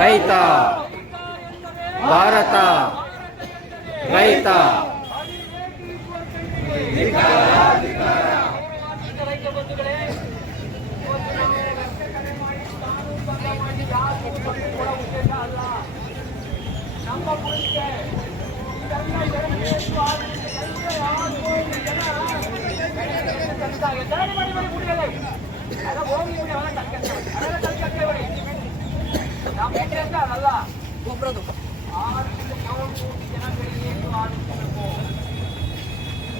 ರೈತ ಭಾರತ ರೈತ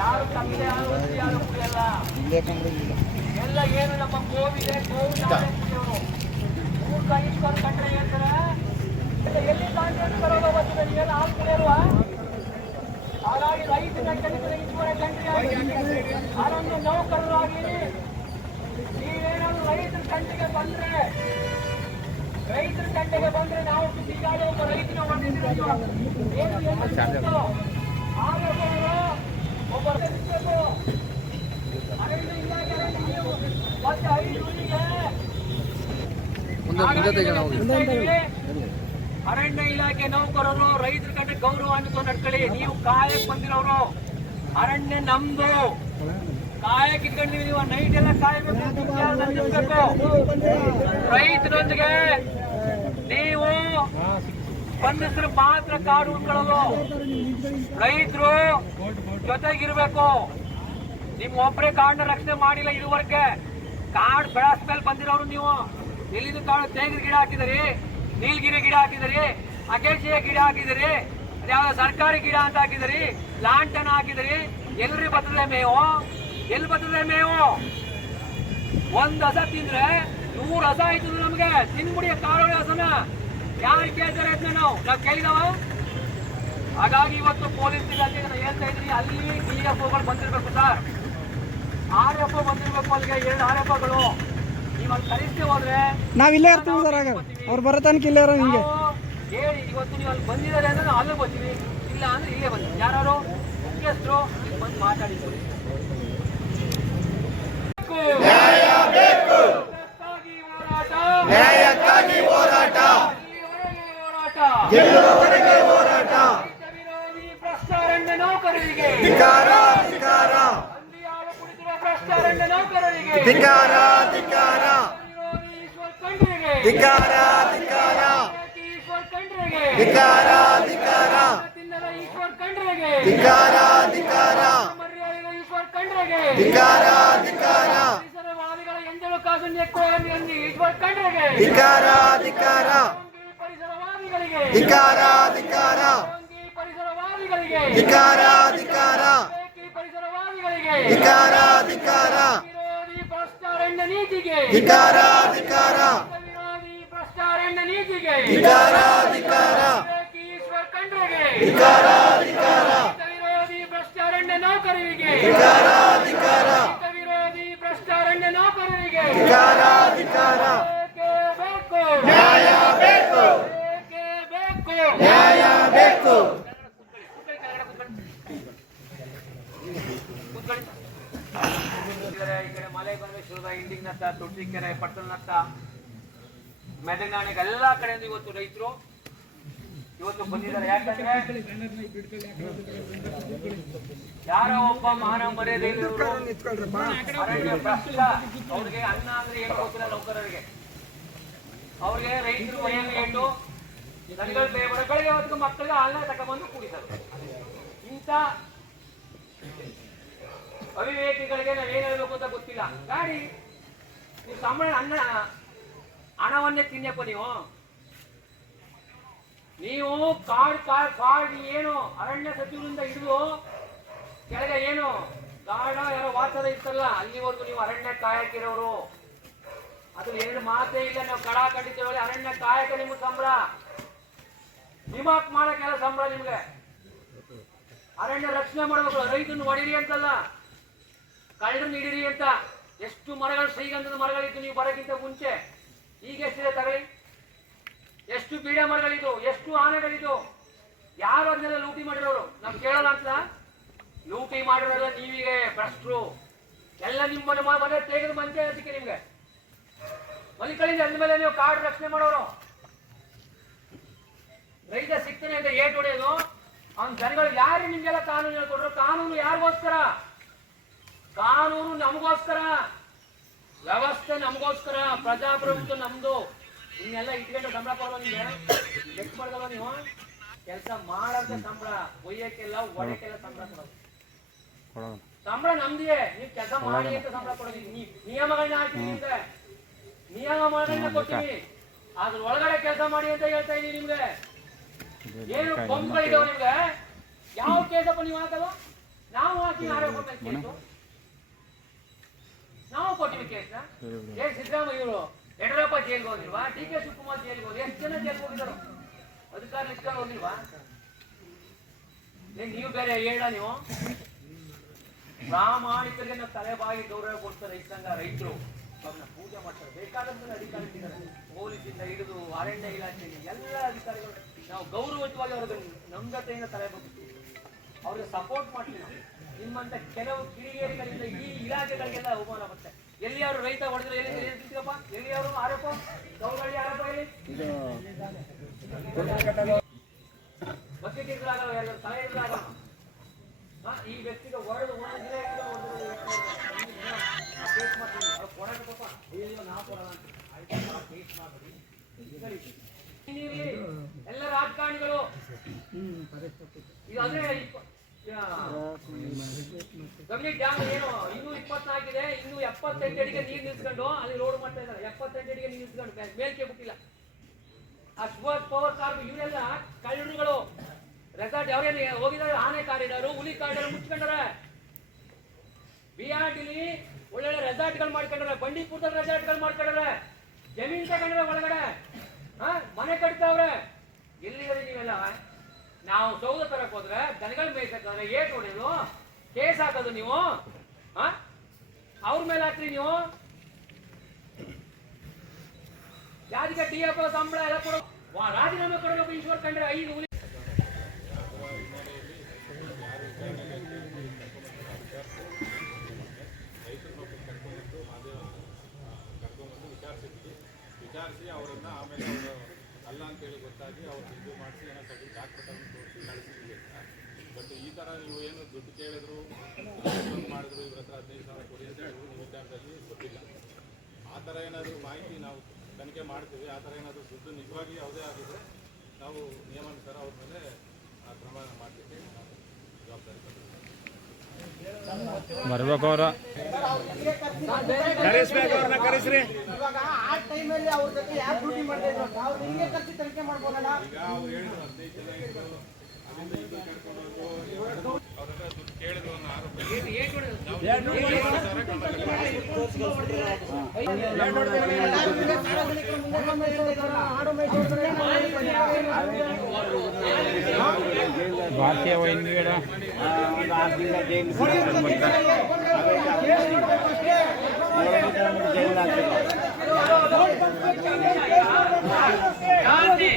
ಯಾರು ತಪ್ಪದೆ ಯಾರು ಕುಡಿಯಲ್ಲ ಎಲ್ಲ ಏನು ನಮ್ಮ ಗೋವಿದೆ ಗೋವು ಮೂರು ಕೈ ಇಟ್ಕೊಂಡು ಕಂಡ್ರೆ ಹೇಳ್ತಾರೆ ಎಲ್ಲಿ ತಾಂಡ್ರೆ ಬರೋದು ಬರ್ತದೆ ನೀವೆಲ್ಲ ಹಾಲು ಕುಡಿಯಲ್ವಾ ಹಾಗಾಗಿ ರೈತನ ಕೆಲಸ ಇದುವರೆ ಕಂಡ್ರೆ ಅದೊಂದು ನೌಕರರಾಗಿ ನೀವೇನಾದ್ರು ರೈತರ ಕಂಟಿಗೆ ಬಂದ್ರೆ ನಾವು ಈಗಾಗಲೇ ಒಬ್ಬ ರೈತನ ಏನು ಒಬ್ಬ ಅರಣ್ಯ ಇಲಾಖೆ ನೌಕರರು ರೈತರ ಕಂಡ ಗೌರವ ಅಂತ ನಡ್ಕೊಳ್ಳಿ. ನೀವು ಕಾಯಕ್ ಬಂದಿರೋರು, ಅರಣ್ಯ ನಮ್ದು, ಕಾಯಕ್ ಇಟ್ಕೊಂಡಿವಿ. ನೀವು ನೈಟ್ ಎಲ್ಲ ಕಾಯಬೇಕು. ರೈತರೊಂದಿಗೆ ನೀವು ಬಂಧಿಸ್ರು ಮಾತ್ರ ಕಾಡು ಉಳ್ಕೊಳ್ಳೋದು. ರೈತರು ಜೊತೆಗಿರ್ಬೇಕು. ನಿಮ್ ಒಬ್ಬರೇ ಕಾಡನ್ನ ರಕ್ಷಣೆ ಮಾಡಿಲ್ಲ ಇದುವರೆಗೆ. ಕಾಡು ಬೆಳಸ್ ಮೇಲೆ ಬಂದಿರೋರು ನೀವು. ಎಲ್ಲಿದು ಕಾಡು ತೇಗಿನ ಗಿಡ ಹಾಕಿದಿರಿ, ನೀಲಗಿರಿ ಗಿಡ ಹಾಕಿದಿರಿ, ಅಕೇಶಿಯ ಗಿಡ ಹಾಕಿದಿರಿ, ಅದ್ಯಾವ್ದೋ ಸರ್ಕಾರಿ ಗಿಡ ಅಂತ ಹಾಕಿದಿರಿ, ಲಾಂಟನ ಹಾಕಿದಿರಿ. ಎಲ್ರಿ ಬರ್ತದೆ ಮೇವು? ಎಲ್ಲಿ ಬರ್ತದೆ ಮೇವು? ಒಂದ್ ಹಸ ತಿಂದ್ರೆ 100 ಹಸ ಆಯ್ತದ ನಮ್ಗೆ. ತಿನ್ಬಿಡಿ ಕಾಡೋಳೆ ಹಸನ. ಯಾರು ಕೇಳ್ತಾರೆ ಅದನ್ನ? ನಾವು ಕೇಳಿದವ? ಹಾಗಾಗಿ ಇವತ್ತು ಪೊಲೀಸ್ ಇಲಾಖೆ ಹೇಳ್ತಾ ಇದ್ರಿ, ಅಲ್ಲಿ DFOಗಳು ಬಂದಿರ್ಬೇಕು ಸರ್, RFO ಬಂದಿರ್ಬೇಕು. ಅಲ್ಲಿಗೆ 2 RFOಗಳು ನೀವು ಅಲ್ಲಿ ಕಳಿಸ್ತೇ ಹೋದ್ರೆ ನಾವಿಲ್ಲೇ ಇರ್ತೀವಿ ಸರ್. ಆಗ ಅವ್ರು ಬರೋ ತನಕ ಇಲ್ಲೇ ಇರೋ ಹಿಂಗೆ ಹೇಳಿ. ಇವತ್ತು ನೀವು ಅಲ್ಲಿ ಬಂದಿದ್ದಾರೆ ಅಂದ್ರೆ ನಾವು ಅಲ್ಲೇ ಬರ್ತೀವಿ, ಇಲ್ಲ ಅಂದ್ರೆ ಇಲ್ಲೇ ಬರ್ತೀವಿ. ಯಾರು ಮುಖ್ಯಸ್ಥರು ಬಂದು ಮಾತಾಡಿದ್ರು. ನ್ಯಾಯಕ್ಕಾಗಿ ಹೋರಾಟ, ಗೆಲ್ಲುವವರೆಗೆ ಹೋರಾಟ. ವಿರೋಧಿ ಭ್ರಷ್ಟಾರಣ್ಯ ನೌಕರರಿಗೆ ಧಿಕ್ಕಾರ, ಧಿಕ್ಕಾರ, ಹಂದಿಯಾಳು ಕುಡಿದಿರುವ ಭ್ರಷ್ಟಾರಣ್ಯ ನೌಕರರಿಗೆ ಧಿಕ್ಕಾರ, ಧಿಕ್ಕಾರ, ವಿರೋಧಿ ಈಶ್ವರ್ ಖಂಡ್ರೆಗೆ ಧಿಕ್ಕಾರ, ಧಿಕ್ಕಾರ, ಈಶ್ವರ್ ಖಂಡ್ರೆಗೆ ಧಿಕ್ಕಾರ, ಧಿಕ್ಕಾರ, ತಿನ್ನದ ಈಶ್ವರ್ ಖಂಡ್ರೆಗೆ ಧಿಕ್ಕಾರ, ಧಿಕ್ಕಾರ, ಮರ್ಯಾದೆಯ ಈಶ್ವರ್ ಖಂಡ್ರೆಗೆ ಧಿಕ್ಕಾರ, ಧಿಕ್ಕಾರ, ಪರಿಸರವಾದಿಗಳ ಎಂಜಲು ಕಾಸನ್ನು ಎಕ್ಕುವ ಈಶ್ವರ್ ಖಂಡ್ರೆಗೆ ಧಿಕ್ಕಾರ, ಧಿಕ್ಕಾರ, ಪರಿಸರವಾದಿಗಳಿಗೆ ಧಿಕ್ಕಾರ, ಧಿಕ್ಕಾರ, ಪರಿಸರವಾದಿಗಳಿಗೆ ಧಿಕ್ಕಾರ, ಧಿಕ್ಕಾರ, ಪರಿಸರವಾದಿಗಳಿಗೆ ಧಿಕ್ಕಾರ, ಧಿಕ್ಕಾರ, ವಿರೋಧಿ ಭ್ರಷ್ಟಾರಣ್ಯ ನೀತಿಗೆ ಧಿಕ್ಕಾರ, ಧಿಕ್ಕಾರ, ವಿರೋಧಿ ಭ್ರಷ್ಟಾರಣ್ಯ ನೀತಿಗೆ ಧಿಕ್ಕಾರ, ಧಿಕ್ಕಾರ, ಈಶ್ವರ್ ಖಂಡ್ರೆಗೆ ಧಿಕ್ಕಾರ, ಧಿಕ್ಕಾರ, ವಿರೋಧಿ ಭ್ರಷ್ಟಾರಣ್ಯ ನೌಕರರಿಗೆ ಧಿಕಾರ ರೈತ ವಿರೋಧಿ ಭ್ರಷ್ಟ ಅರಣ್ಯ ನೌಕರರಿಗೆ ಧಿಕಾರ ಬೇಕೇ ಬೇಕು ನ್ಯಾಯ ಬೇಕು ಬೇಕೇ ಬೇಕು ನ್ಯಾಯ ಬೇಕು ಈ ಕಡೆ ಮಲೆ ಪರಮೇಶ್ವರದ ಇಂಡಿಂಗ್ನತ್ತ ತುಳಸಿಕೆರೆ ಪಟ್ಟಣನತ್ತ ಮೆದನಾಣಿಗೆ ಎಲ್ಲಾ ಕಡೆಯಿಂದ ಇವತ್ತು ರೈತರು ಇವತ್ತು ಬಂದಿದ್ದಾರೆ. ಯಾಕಂದ್ರೆ ಯಾರೋ ಒಬ್ಬ ಮಾನ ಮರ್ಯಾದೆ ಇಲ್ಲದವರು ಅರಣ್ಯ ಭ್ರಷ್ಟ, ಅವ್ರಿಗೆ ಅನ್ನ ಅಂದ್ರೆ ಏನು ಗೊತ್ತಿಲ್ಲ ನೌಕರರಿಗೆ, ಅವ್ರಿಗೆ ರೈತರು ಮನೆಯಲ್ಲಿ ಇಟ್ಟು ದನಗಳ ಬೇರೆ ಬೆಳಗ್ಗೆ ಹೊತ್ತು ಮಕ್ಕಳಿಗೆ ಹಾಲನ್ನ ತಗೊಂಡ್ಬಂದು ಕೂಡಿಸರು. ಇಂಥ ಅವಿವೇಕಿಗಳಿಗೆ ನಾವೇನ್ ಹೇಳ್ಬೇಕು ಅಂತ ಗೊತ್ತಿಲ್ಲ. ಗಾಡಿ ನೀವು ಸಂಬಳ ಹಣವನ್ನೇ ತಿನ್ನಪ್ಪ ನೀವು ಕಾಡ್ ಏನು ಅರಣ್ಯ ಸಚಿವರಿಂದ ಹಿಡಿದು ಕೆಳಗೆ ಏನು ಗಾಢ ಯಾರೋ ವಾಸದ ಇರ್ತಲ್ಲ ಅಲ್ಲಿವರೆಗೂ ನೀವು ಅರಣ್ಯ ಕಾಯಕಿರೋರು. ಅದು ಎರಡು ಮಾತೇ ಇಲ್ಲ. ನಾವು ಕಡ ಕಂಡಿದ್ದೇವೆ ಅರಣ್ಯ ಕಾಯಕ ನಿಮ್ಗೆ ಸಂಬಳ, ನಿಮಾಕ್ ಮಾಡಕ್ಕೆಲ್ಲ ಸಂಬಳ ನಿಮ್ಗೆ. ಅರಣ್ಯ ರಕ್ಷಣೆ ಮಾಡಬೇಕು, ರೈತನ್ನು ಹೊಡಿರಿ ಅಂತಲ್ಲ, ಕಳ್ಳರನ್ನು ಹಿಡಿರಿ ಅಂತ. ಎಷ್ಟು ಮರಗಳು ಶ್ರೀಗಂಧದ ಮರಗಳಿತ್ತು ನೀವು ಬರೋಕ್ಕಿಂತ ಮುಂಚೆ, ಈಗ ಎಷ್ಟಿದೆ ತಗೊಳ್ಳಿ. ಎಷ್ಟು ಬೀಡ ಮರಗಳಿದ್ದು, ಎಷ್ಟು ಆನೆಗಳಿದ್ದು, ಯಾರು ಅದನ್ನೆಲ್ಲ ಲೂಟಿ ಮಾಡಿರೋರು ನಾವು ಕೇಳೋಣ ಅಂತ. ಲೂಟಿ ಮಾಡಿರೋಲ್ಲ ನೀವೀಗ ಭ್ರಷ್ಟರು ಎಲ್ಲ ನಿಮ್ಮ ಮನೆ ತೆಗೆದು ಮಂಚೆ ಅದಕ್ಕೆ ನಿಮ್ಗೆ ಮಲಿಕಳಿಂದ ಅಂದ್ಮೇಲೆ ನೀವು ಕಾಡು ರಕ್ಷಣೆ ಮಾಡೋರು. ರೈತ ಸಿಗ್ತಾನೆ ಅಂತ ಏಟ್ ಹೊಡೆಯೋದು. ಅವ್ನ ಜನಗಳು ಯಾರು ನಿಮ್ಗೆಲ್ಲ ಕಾನೂನು ಹೇಳ್ಕೊಟ್ರು? ಕಾನೂನು ಯಾರಿಗೋಸ್ಕರ? ಕಾನೂನು ನಮಗೋಸ್ಕರ, ವ್ಯವಸ್ಥೆ ನಮಗೋಸ್ಕರ, ಪ್ರಜಾಪ್ರಭುತ್ವ ನಮ್ದು. ಇನ್ನೆಲ್ಲ ಇಟ್ಕೊಂಡು ಸಂಬಳ ಕೊಡೋದು ನಿಮ್ಗೆ ಚೆಕ್ ಮಾಡಿದವ ನೀವು. ಕೆಲಸ ಮಾಡೋಕೆ ಸಂಬಳ, ಒಯ್ಯಕ್ಕೆಲ್ಲ ಒಡೆಯಕ್ಕೆಲ್ಲ ಸಂಬಳ ಕೊಡೋದು. ಸಂಬಳ ನಮ್ದಿದೆ, ನೀವು ಕೆಲಸ ಮಾಡಿ ಅಂತ ಸಂಬಳ ಕೊಡೋದು. ನಿಯಮಗಳನ್ನ ಹಾಕ್ತೀವಿ, ನಿಯಮಗಳನ್ನ ಕೊಡ್ತೀವಿ, ಅದ್ರ ಒಳಗಡೆ ಕೆಲಸ ಮಾಡಿ ಅಂತ ಹೇಳ್ತಾ ಇದೀವಿ ನಿಮ್ಗೆ. ಏನು ಕೊಂಬುಗಳಿದಾವ ನಿಮ್ಗೆ? ಯಾವ ಕೇಸಪ್ಪ ನೀವು ಹಾಕಲ್ಲ? ನಾವು ಹಾಕಿ ಆರೋಪ ಕೇಸು ನಾವು ಕೊಟ್ಟಿವಿ ಕೇಸ್ನ. ಸಿದ್ದರಾಮಯ್ಯ ಇವರು ಯಡಿಯೂರಪ್ಪ ಜೈಲ್ಗೆ ಹೋಗಿಲ್ವಾ? ಡಿ ಕೆ ಶಿವಕುಮಾರ್ ಜೈಲ್ಗೆ ಹೋಗಿ ಎಷ್ಟು ಜನ ಜೈಲ್ಗೆ ಹೋಗಿದ್ರು? ಅಧಿಕಾರ ಇಟ್ಕೊಂಡು ಹೋಗಿಲ್ವಾ? ನೀವು ಬೇರೆ ಹೇಳ. ನೀವು ಪ್ರಾಮಾಣಿಕರಿಗೆ ನಾವು ತಲೆಬಾಗಿ ಗೌರವ ಕೊಡ್ತಾರೆ. ರೈತಾಂಗ ರೈತರು ಅವ್ರನ್ನ ಪೂಜೆ ಮಾಡ್ತಾರೆ. ಬೇಕಾದಂತ ಅಧಿಕಾರಿಗಳಿದ್ದಾರೆ, ಪೊಲೀಸಿಂದ ಹಿಡಿದು ಅರಣ್ಯ ಇಲಾಖೆ ಎಲ್ಲ ಅಧಿಕಾರಿಗಳು. ನಾವು ಗೌರವಯುತವಾಗಿ ಅವ್ರಿಗೆ ನಮ್ರತೆಯಿಂದ ತಲೆ ಬಗ್ತೀವಿ, ಅವ್ರಿಗೆ ಸಪೋರ್ಟ್ ಮಾಡ್ತೀವಿ. ನಿಮ್ಮಂತ ಕೆಲವು ಕಿಡಿಗೇರಿಗಳಿಂದ ಈ ಇಲಾಖೆಗಳಿಗೆಲ್ಲ ಅವಮಾನ ಬರುತ್ತೆ. ಎಲ್ಲಿ ಅವರು ರೈತ ಹೊಡೆದ್ರೆ ಎಲ್ಲಿಪ್ಪ, ಎಲ್ಲಿ ಅವರು ಆರೋಪ ಗೌರವ ಆರೋಪ ಹೇಳಿ ಬಕೆಟ್ ಇದ್ರಾಗಲ್ಲ, ಎಲ್ಲರೂ ತಲೆ ಇದ್ರಾಗಲ್ಲ. ಈ ವ್ಯಕ್ತಿಗೆ ಹೊಡೆದು ಕೇಸ್ ಮಾಡ್ತೀವಿ, ಅವ್ರು ಕೊಡಬೇಕಪ್ಪ, ನಾವು ಕೊಡೋಣ ಅಂತ ಕೇಸ್ ಮಾಡ್ತೀವಿ. ಎಲ್ಲ ರಾಜಕಾರಣಿಗಳು ಇದು ಅಂದ್ರೆ ಗಮನಿ ಡ್ಯಾಮ್ ಏನು 224 ಇದೆ, 278 ಅಡಿಗೆ ನೀರು ನಿಲ್ಸ್ಕೊಂಡು ಅಲ್ಲಿ ರೋಡ್ ಮಾಡ್ತಾ ಇದ್ದಾರೆ. 78 ಅಡಿಗೆ ನೀರು ನಿಲ್ಸ್ಕೊಂಡು ಮೇಲ್ಕೆ ಬಿಟ್ಟಿಲ್ಲ. ಆ ಸುಭಾಷ್ ಪವರ್ ಕಾರ್ಡ್ ಇವರೆಲ್ಲ ಕಳ್ಳರುಗಳು. ರೆಸಾರ್ಟ್ ಅವ್ರೇನು ಹೋಗಿದ್ದಾರೆ, ಆನೆ ಕಾರಿಡಾರು, ಹುಲಿ ಕಾರಿಡಾರು ಮುಚ್ಕೊಂಡಾರೆ. ಬಿಆರ್ಟಿಲಿ ಒಳ್ಳೊಳ್ಳೆ ರೆಸಾರ್ಟ್ಗಳು ಮಾಡ್ಕೊಂಡ್ರೆ, ಬಂಡೀಪುರದಲ್ಲಿ ರೆಸಾರ್ಟ್ಗಳು ಮಾಡ್ಕೊಂಡ್ರೆ, ಜಮೀನ್ ತಗೊಂಡ್ರೆ ಒಳಗಡೆ ಮನೆ ಕಟ್ತಾವ್ರೆ. ಎಲ್ಲಿದ್ದಾರೆ ನೀವೆಲ್ಲ? ನಾವು ಸೌದ ತರಕ್ ಹೋದ್ರೆ ದನಗಳು ಮೇಯ್ಸಕ್ಕಾದ್ರೆ ಏಟ್ ಹೊಡೆಯೋದು, ಕೇಸ್ ಹಾಕೋದು ನೀವು, ಅವ್ರ ಮೇಲೆ ಹಾಕ್ರಿ ನೀವು. ಯಾರಿಗೆ ಡಿಎಫ್ ಸಂಬಳ ಎಲ್ಲ ಕೊಡೋ ರಾಜೀನಾಮೆ ಕೊಡಬೇಕು. ಈಶ್ವರ್ ಕಂಡ್ರೆ 5 ಹುಲಿ ವಿಚಾರಿಸಿ ಅವರನ್ನ ಆಮೇಲೆ ಅವರು ಅಲ್ಲ ಅಂತೇಳಿ ಗೊತ್ತಾಗಿ ಅವ್ರು ಇದು ಮಾಡಿಸಿ ಏನೋ ಸ್ವಲ್ಪ ಡಾಕ್ಟರ್ಗಳನ್ನು ತೋರಿಸಿ ಕಳಿಸಿದ್ದೀವಿ. ಬಟ್ ಈ ಥರ ನೀವು ಏನು ದುಡ್ಡು ಕೇಳಿದ್ರು ಮಾಡಿದ್ರು ಇವ್ರ ಹತ್ರ 15,000 ಕೊಡಿ ಅಂತ ಹೇಳಿ ವಿಚಾರದಲ್ಲಿ ಗೊತ್ತಿಲ್ಲ. ಆ ಥರ ಏನಾದರೂ ಮಾಹಿತಿ ನಾವು ತನಿಖೆ ಮಾಡ್ತೀವಿ. ಆ ಥರ ಏನಾದರೂ ದುಡ್ಡು ನಿಜವಾಗಿ ಯಾವುದೇ ಆಗಿದ್ರೆ ನಾವು ನಿಯಮಾನುಸಾರ ಅವ್ರ ಮೇಲೆ ಕ್ರಮ ಮಾಡಲಿಕ್ಕೆ ನಾವು ಜವಾಬ್ದಾರಿ ಬರ್ಬೇಕು. ಅವರ ಕರೆಸ್ಬೇಕು, ಅವ್ರನ್ನ ಕರೆಸ್ರಿ. ಇವಾಗ ಆ ಟೈಮಲ್ಲಿ ಅವ್ರ ಜೊತೆ ಯಾರು ಡ್ಯೂಟಿ ಮಾಡ್ತಾ ಇದ್ರು, ಅವ್ರು ನಿಮಗೆ ಕರ್ಸಿ ತನಿಖೆ ಮಾಡ್ಬೋದಲ್ಲ? ಈಗ ಅವ್ರು ಹೇಳಿದ್ರು 15 ಜನ ಇದ್ರು, ಅಲ್ಲಿಂದ ಇದು ಕರ್ಕೊಂಡು ಹೋಗು ಅವ್ರ ಹತ್ರ ದುಡ್ಡು ಕೇಳಿದ್ರು ಅನ್ನೋ ಆರೋಪ. ಭಾರತೀಯ ವೈನ್ಗೇಡ ಶಾಂತಿ